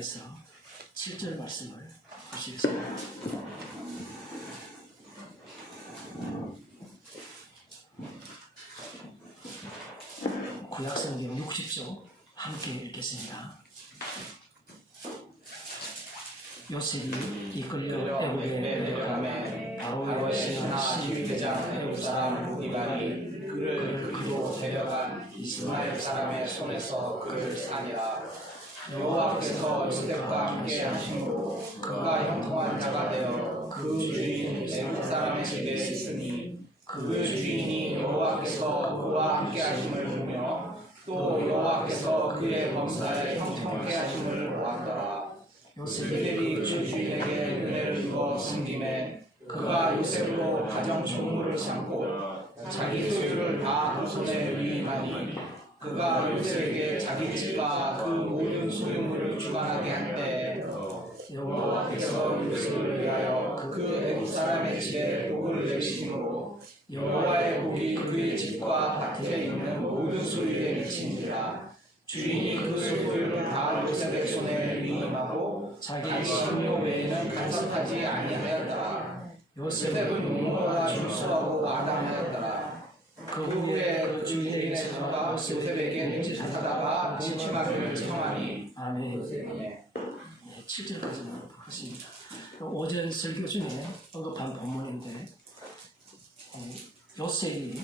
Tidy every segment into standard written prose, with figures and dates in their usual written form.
6절에서 7절 말씀을 보시겠습니다. 구약성경 60조 함께 읽겠습니다. 요셉이 이끌려 애굽에 내려가매 바로의 시위대장 애굽 사람 보디발이 그를 그로 데려간 이스마엘 사람의 손에서 그를 사니라. 여호와께서 요셉과 함께 하심으로 그가 형통한 자가 되어 그 주인 애굽 사람의 집에 있으니 그 주인이 여호와께서 그와 함께 하심을 보며 또 여호와께서 그의 범사에 형통하게 하심을 보았더라. 요셉이 그 주인에게 은혜를 주어 섬김에 그가 요셉으로 가정 총무를 삼고 자기 소유를 다 그 손에 위임하니 그가 요셉에게 자기 집과 그 모든 소유물을 주관하게 할 때 여호와께서 요셉을 위하여 그 애굽 사람의 집에 복을 내리심으로 여호와의 복이 그의 집과 밭에 있는 모든 소유에 미치니라. 주인이 그 소유를 다 요셉의 손에 위임하고 자기 식료 외에는 간섭하지 아니하였더라. 요셉은 용모가 준수하고 마땅하였더라. 그 후에 그 주인의 자가 요셉에게 묵직하다가 묵직하기를 청하니. 아멘. 7절까지만 하십니다. 오전 설교 중에 언급한 본문인데 요셉이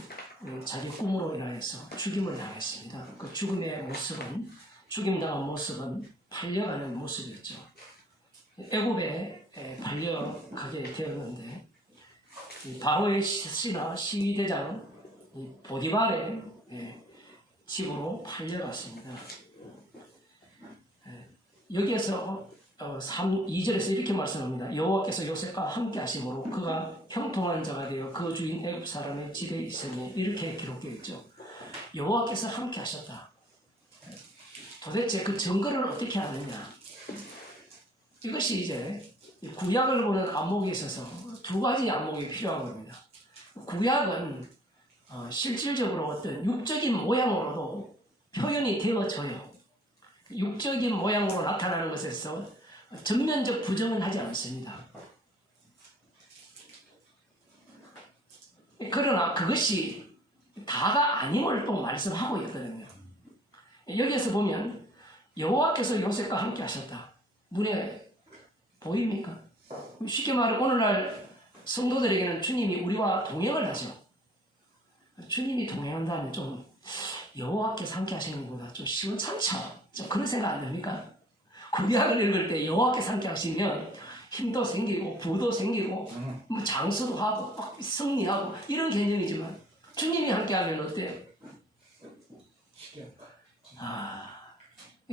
자기 꿈으로 인하여서 죽임을 당했습니다. 그 죽음의 모습은 죽임당한 모습은 팔려가는 모습이었죠. 애굽에 팔려가게 되었는데 바로의 시위대장 보디발의 집으로 팔려갔습니다. 여기에서 2절에서 이렇게 말씀합니다. 여호와께서 요셉과 함께 하심으로 그가 형통한 자가 되어 그 주인 애굽 사람의 집에 있으니 이렇게 기록되어 있죠. 여호와께서 함께 하셨다. 도대체 그 증거를 어떻게 하느냐? 이것이 이제 구약을 보는 안목에 있어서 두 가지 안목이 필요한 겁니다. 구약은 실질적으로 어떤 육적인 모양으로도 표현이 되어져요. 육적인 모양으로 나타나는 것에서 전면적 부정은 하지 않습니다. 그러나 그것이 다가 아님을 또 말씀하고 있거든요. 여기에서 보면 여호와께서 요셉과 함께 하셨다. 눈에 보입니까? 쉽게 말해 오늘날 성도들에게는 주님이 우리와 동행을 하죠. 주님이 동행한다면 좀 여호와께서 함께 하시는 것보다 좀 시원찮죠. 좀 그런 생각 안 듭니까? 구약을 읽을 때 여호와께서 함께 하시면 힘도 생기고 부도 생기고 뭐 장수도 하고 막 승리하고 이런 개념이지만 주님이 함께하면 어때요?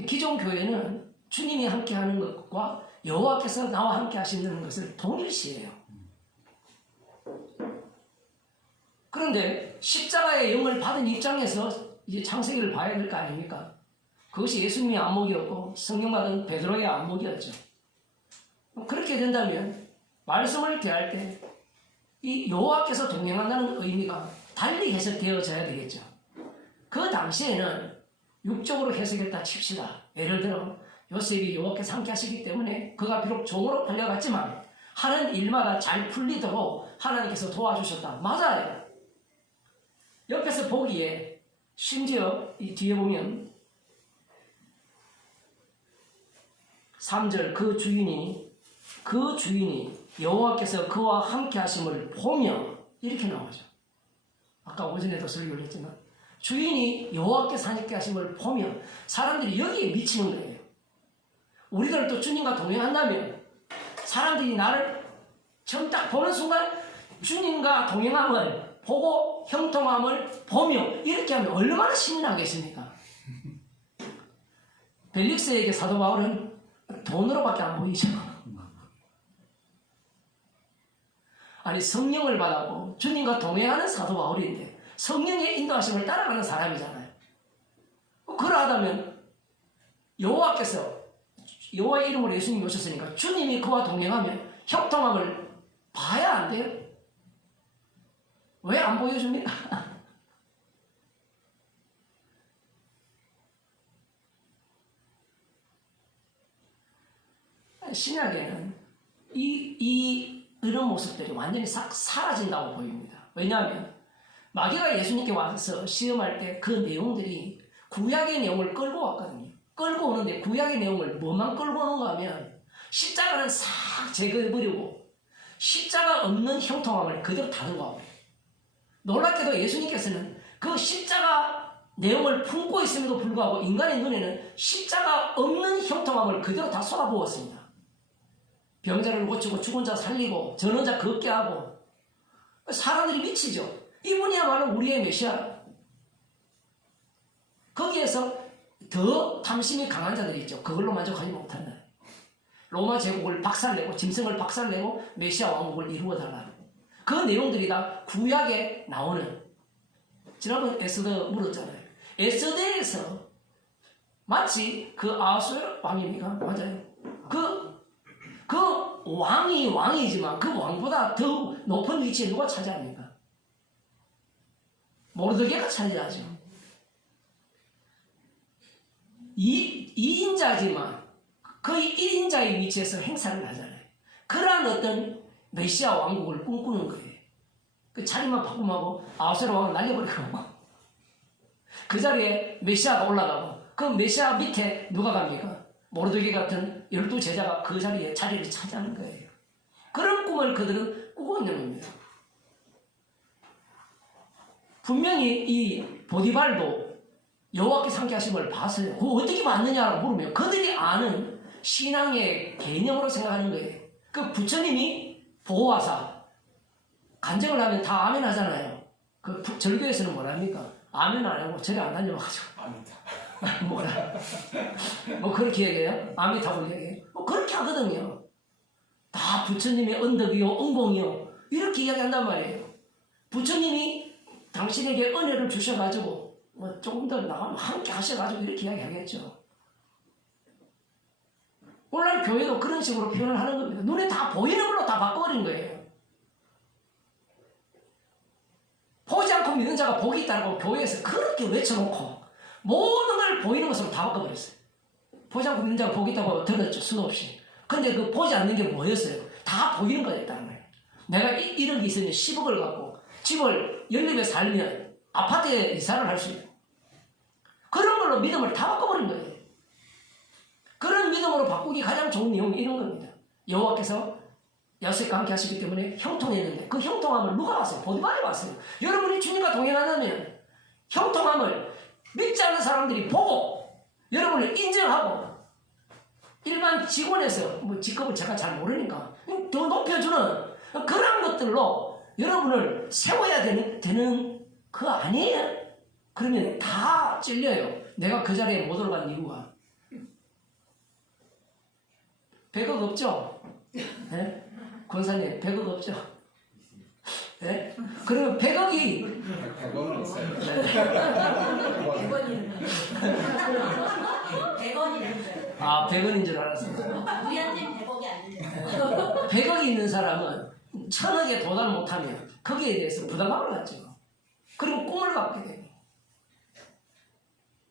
기존 교회는 주님이 함께하는 것과 여호와께서 나와 함께 하시는 것을 동일시해요. 그런데 십자가의 영을 받은 입장에서 이제 창세기를 봐야 될 거 아닙니까? 그것이 예수님의 안목이었고 성령 받은 베드로의 안목이었죠. 그렇게 된다면 말씀을 대할 때 이 여호와께서 동행한다는 의미가 달리 해석되어져야 되겠죠. 그 당시에는 육적으로 해석했다 칩시다. 예를 들어 요셉이 여호와께서 함께 하시기 때문에 그가 비록 종으로 팔려갔지만 하는 일마다 잘 풀리도록 하나님께서 도와주셨다. 맞아요. 옆에서 보기에 심지어 이 뒤에 보면 3절 그 주인이 여호와께서 그와 함께 하심을 보며 이렇게 나오죠. 아까 오전에도 설교를 했지만 주인이 여호와께서 함께 하심을 보며 사람들이 여기에 미치는 거예요. 우리들도 주님과 동행한다면 사람들이 나를 처음 딱 보는 순간 주님과 동행함을 보고 형통함을 보며 이렇게 하면 얼마나 신이 나겠습니까? 벨릭스에게 사도 바울은 돈으로밖에 안 보이죠. 아니 성령을 받았고 주님과 동행하는 사도 바울인데 성령의 인도하심을 따라가는 사람이잖아요. 그러하다면 여호와께서 여호와의 이름으로 예수님이 오셨으니까 주님이 그와 동행하면 형통함을 봐야 안 돼요? 왜 안 보여줍니까? 신약에는 이런 모습들이 완전히 싹 사라진다고 보입니다. 왜냐하면 마귀가 예수님께 와서 시험할 때 그 내용들이 구약의 내용을 끌고 왔거든요. 끌고 오는데 구약의 내용을 뭐만 끌고 오는가 하면 십자가는 싹 제거해버리고 십자가 없는 형통함을 그대로 다 들고 와요. 놀랍게도 예수님께서는 그 십자가 내용을 품고 있음에도 불구하고 인간의 눈에는 십자가 없는 형통함을 그대로 다 쏟아부었습니다. 병자를 고치고 죽은 자 살리고 전원 자 걷게 하고 사람들이 미치죠. 이분이야말로 우리의 메시아. 거기에서 더 탐심이 강한 자들이 있죠. 그걸로 만족하지 못한다. 로마 제국을 박살내고 짐승을 박살내고 메시아 왕국을 이루어달라. 그 내용들이 다 구약에 나오는. 지난번 에스더 물었잖아요. 에스더에서 마치 그 아하수에로 왕입니까? 맞아요. 그 왕이 왕이지만 그 왕보다 더 높은 위치에 누가 차지합니까? 모르드게가 차지하죠. 2인자지만 거의 1인자의 위치에서 행사를 하잖아요. 그러한 어떤 메시아 왕국을 꿈꾸는 거예요. 그 자리만 바꾸면 아하수에로 왕을 날려버리고 그 자리에 메시아가 올라가고 그 메시아 밑에 누가 갑니까? 모르드게 같은 12제자가 그 자리에 자리를 차지하는 거예요. 그런 꿈을 그들은 꾸고 있는 겁니다. 분명히 이 보디발도 여호와께서 함께 하심을 봤어요. 그거 어떻게 봤느냐고 물으면 그들이 아는 신앙의 개념으로 생각하는 거예요. 그 부처님이 보호하사 간증을 하면 다 아멘 하잖아요. 그 절교에서는 뭐랍니까? 아멘 안 하고 절에 안 다녀가지고 뭐라 뭐 그렇게 얘기해요? 아미타불 얘기해요? 뭐 그렇게 하거든요. 다 부처님의 언덕이요 은공이요 이렇게 이야기한단 말이에요. 부처님이 당신에게 은혜를 주셔가지고 뭐 조금 더 나가면 함께 하셔가지고 이렇게 이야기하겠죠. 오늘날 교회도 그런 식으로 표현을 하는 겁니다. 눈에 다 보이는 걸로 다 바꿔버린 거예요. 보지 않고 믿는 자가 복이 있다고 교회에서 그렇게 외쳐놓고 모든 걸 보이는 것으로 다 바꿔버렸어요. 보지 않고 믿는 자가 복이 있다고 들었죠. 수도 없이. 근데 그 보지 않는 게 뭐였어요? 다 보이는 거였다는 거예요. 내가 1억이 있으면 10억을 갖고 집을 연립에 살면 아파트에 이사를 할 수 있고 그런 걸로 믿음을 다 바꿔버린 거예요. 그런 믿음으로 바꾸기 가장 좋은 내용이 이런 겁니다. 여호와께서 야곱과 함께 하시기 때문에 형통했는데 그 형통함을 누가 왔어요? 보디발이 왔어요. 여러분이 주님과 동행하려면 형통함을 믿지 않는 사람들이 보고 여러분을 인정하고 일반 직원에서 뭐 직급을 제가 잘 모르니까 더 높여주는 그런 것들로 여러분을 세워야 되는 그거 아니에요? 그러면 다 찔려요. 내가 그 자리에 못 올라간 이유가 100억 없죠? 네? 권사님 100억 없죠? 네? 그러면 100억이 100원은 있어요. 100원이는데. 아 100원인 줄 알았어요. 우리한테는 100억이 아니에요. 100억이 있는 사람은 1000억에 도달 못하면 거기에 대해서 부담감을 갖죠. 그리고 꿈을 갖게 돼요.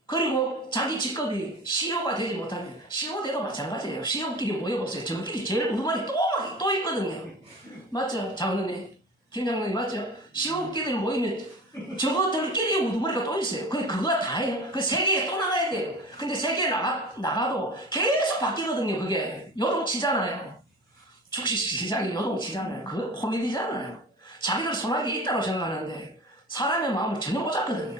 그리고 자기 직급이 CEO가 되지 못하면 CEO대도 마찬가지예요. CEO끼리 모여보세요. 저끼리 제일 우두머리 또 있거든요. 맞죠? 장로님, 김장로님 맞죠? CEO끼리 모이면 저것들끼리 우두머리가 또 있어요. 그거 다예요. 그 세계에 또 나가야 돼요. 근데 세계에 나가도 계속 바뀌거든요. 그게 요동치잖아요. 주식시장이 요동치잖아요. 그거 코미디잖아요. 자기들 손아귀 있다고 생각하는데 사람의 마음을 전혀 못 잡거든요.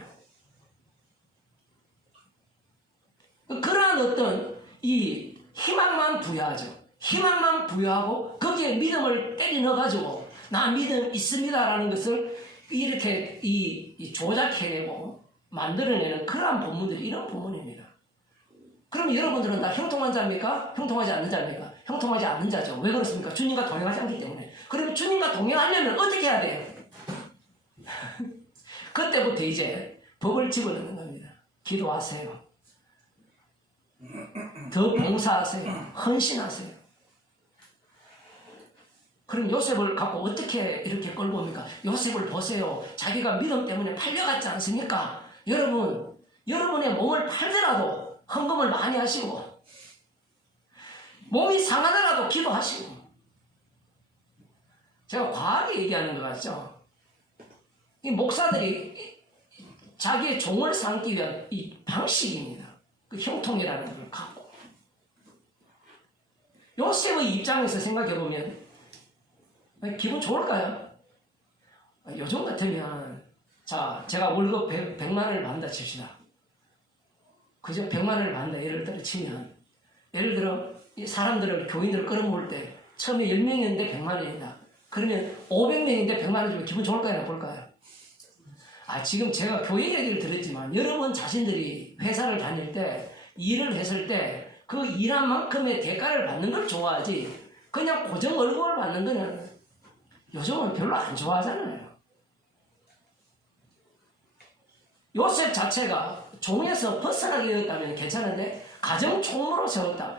그러한 어떤 이 희망만 부여하죠. 희망만 부여하고 거기에 믿음을 때려 넣어가지고 나 믿음 있습니다라는 것을 이렇게 이 조작해내고 만들어내는 그러한 본문들이 이런 본문입니다. 그럼 여러분들은 다 형통한 자입니까? 형통하지 않는 자입니까? 형통하지 않는 자죠. 왜 그렇습니까? 주님과 동행하지 않기 때문에. 그러면 주님과 동행하려면 어떻게 해야 돼요? 그때부터 이제 법을 집어넣는 겁니다. 기도하세요. 더 봉사하세요. 헌신하세요. 그럼 요셉을 갖고 어떻게 이렇게 끌고 옵니까? 요셉을 보세요. 자기가 믿음 때문에 팔려갔지 않습니까? 여러분의 몸을 팔더라도 헌금을 많이 하시고 몸이 상하더라도 기도하시고. 제가 과하게 얘기하는 것 같죠? 이 목사들이 자기의 종을 삼기 위한 이 방식입니다. 그 형통이라는 걸 갖고. 요셉의 입장에서 생각해보면 기분 좋을까요? 요즘 같으면 자, 제가 월급 100만 원을 받는다 칩시다. 그저 100만 원을 받는다 예를 들어 치면, 예를 들어 이 사람들을, 교인들을 끌어모을 때 처음에 10명인데 100만 원이다. 그러면 500명인데 100만 원 주면 기분 좋을까요? 나쁠까요? 지금 제가 교회 얘기를 들었지만 여러분 자신들이 회사를 다닐 때, 일을 했을 때 그 일한 만큼의 대가를 받는 걸 좋아하지, 그냥 고정 월급을 받는 거는 요즘은 별로 안 좋아하잖아요. 요셉 자체가 종에서 벗어나게 되었다면 괜찮은데, 가정총무로 세웠다.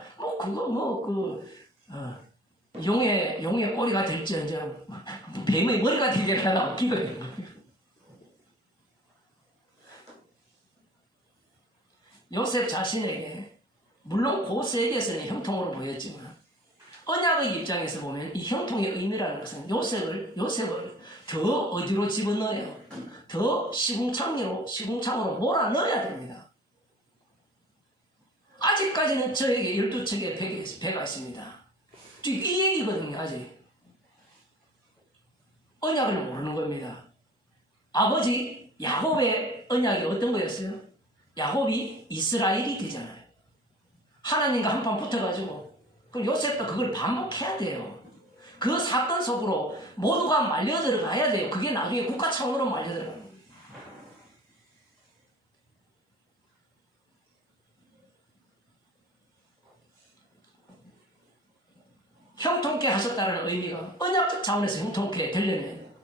용의 꼬리가 될지언정 뱀의 머리가 되겠다나 웃기거든요. 요셉 자신에게 물론 그 세계에서는 형통으로 보였지만 언약의 입장에서 보면 이 형통의 의미라는 것은 요셉을 더 어디로 집어넣어요? 더 시궁창으로 몰아넣어야 됩니다. 아직까지는 저에게 12척의 배가 있습니다. 이 얘기거든요. 아직 언약을 모르는 겁니다. 아버지 야곱의 언약이 어떤 거였어요? 야곱이 이스라엘이 되잖아요. 하나님과 한판 붙어가지고, 그럼 요셉도 그걸 반복해야 돼요. 그 사건 속으로 모두가 말려 들어가야 돼요. 그게 나중에 국가 차원으로 말려 들어가요. 형통케 하셨다는 의미가 언약적 차원에서 형통케 되려면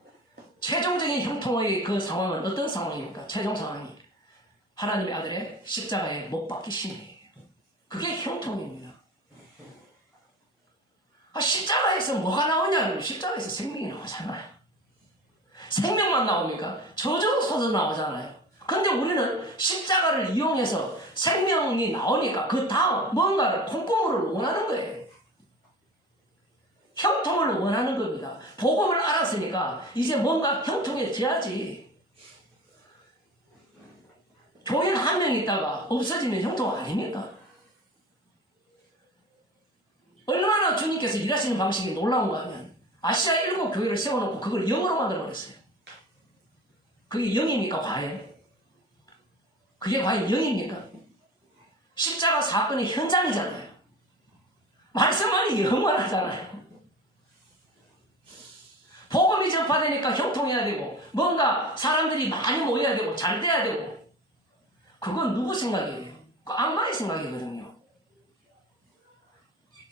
최종적인 형통의 그 상황은 어떤 상황입니까? 최종 상황이 하나님의 아들의 십자가에 못 박히심이에요. 그게 형통입니다. 십자가에서 뭐가 나오냐면 십자가에서 생명이 나오잖아요. 생명만 나옵니까? 저주도 쏟아 나오잖아요. 근데 우리는 십자가를 이용해서 생명이 나오니까 그 다음 뭔가를 콩고물을 원하는 거예요. 형통을 원하는 겁니다. 복음을 알았으니까 이제 뭔가 형통해져야지. 교인 한 명 있다가 없어지면 형통 아닙니까? 얼마나 주님께서 일하시는 방식이 놀라운가 하면 아시아 7교회를 세워놓고 그걸 영으로 만들어버렸어요. 그게 영입니까? 과연? 그게 과연 영입니까? 십자가 사건의 현장이잖아요. 말씀만이 영원하잖아요. 복음이 전파되니까 형통해야 되고 뭔가 사람들이 많이 모여야 되고 잘 돼야 되고, 그건 누구 생각이에요? 그 악마의 생각이거든요.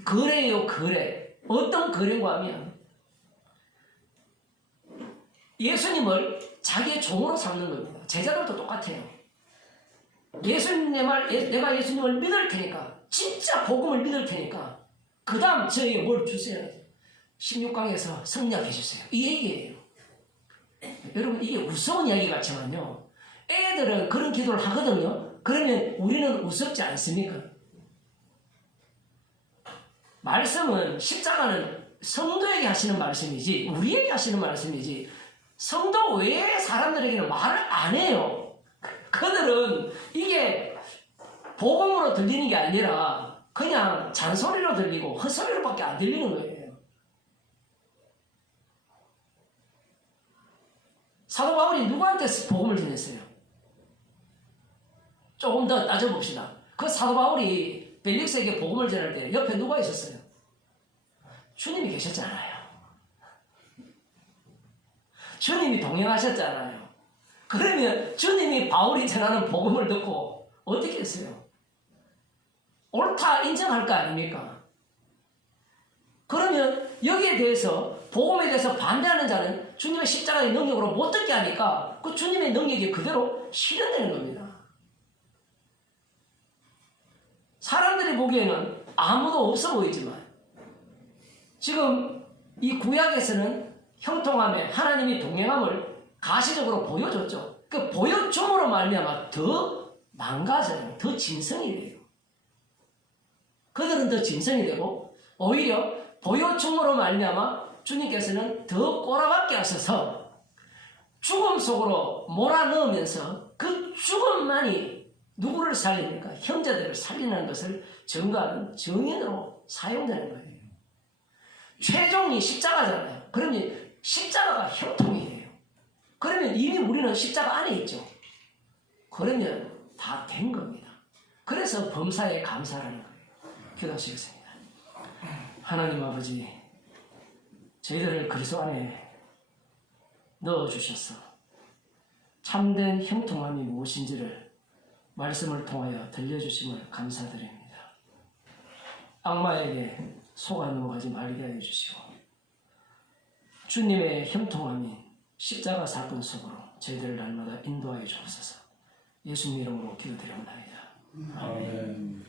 거래예요, 거래. 어떤 거래인가 하면 예수님을 자기의 종으로 삼는 겁니다. 제자들도 똑같아요. 예수님 내가 예수님을 믿을 테니까, 진짜 복음을 믿을 테니까 그 다음 저에게 뭘 주세요. 16강에서 성령해 주세요. 이 얘기예요. 여러분, 이게 우스운 이야기 같지만요, 애들은 그런 기도를 하거든요. 그러면 우리는 우습지 않습니까? 말씀은, 십자가는 성도에게 하시는 말씀이지 우리에게 하시는 말씀이지 성도 외의 사람들에게는 말을 안 해요. 그들은 이게 복음으로 들리는 게 아니라 그냥 잔소리로 들리고 헛소리로밖에 안 들리는 거예요. 사도 바울이 누구한테 복음을 전했어요? 조금 더 따져봅시다. 그 사도 바울이 벨릭스에게 복음을 전할 때 옆에 누가 있었어요? 주님이 계셨잖아요. 주님이 동행하셨잖아요. 그러면 주님이 바울이 전하는 복음을 듣고 어떻게 했어요? 옳다 인정할 거 아닙니까? 그러면 여기에 대해서, 복음에 대해서 반대하는 자는 주님의 십자가의 능력으로 못 듣게 하니까 그 주님의 능력이 그대로 실현되는 겁니다. 사람들이 보기에는 아무도 없어 보이지만 지금 이 구약에서는 형통함에 하나님이 동행함을 가시적으로 보여줬죠. 그 보여줌으로 말미암아 더 망가져요. 더 짐승이 돼요. 그들은 더 짐승이 되고 오히려 보혈충으로 말미암아 주님께서는 더 꼬라박게 하셔서 죽음 속으로 몰아넣으면서 그 죽음만이 누구를 살립니까? 형제들을 살리는 것을 증거하는 증인으로 사용되는 거예요. 최종이 십자가잖아요. 그러면 십자가가 형통이에요. 그러면 이미 우리는 십자가 안에 있죠. 그러면 다 된 겁니다. 그래서 범사에 감사하는 거예요. 기도하시겠습니다. 하나님 아버지, 저희들을 그리스도 안에 넣어주셔서 참된 형통함이 무엇인지를 말씀을 통하여 들려주심을 감사드립니다. 악마에게 속아 넘어가지 말게 하여 주시고 주님의 형통함인 십자가 사건 속으로 저희들을 날마다 인도하여 주옵소서. 예수님 이름으로 기도드립니다. 아멘.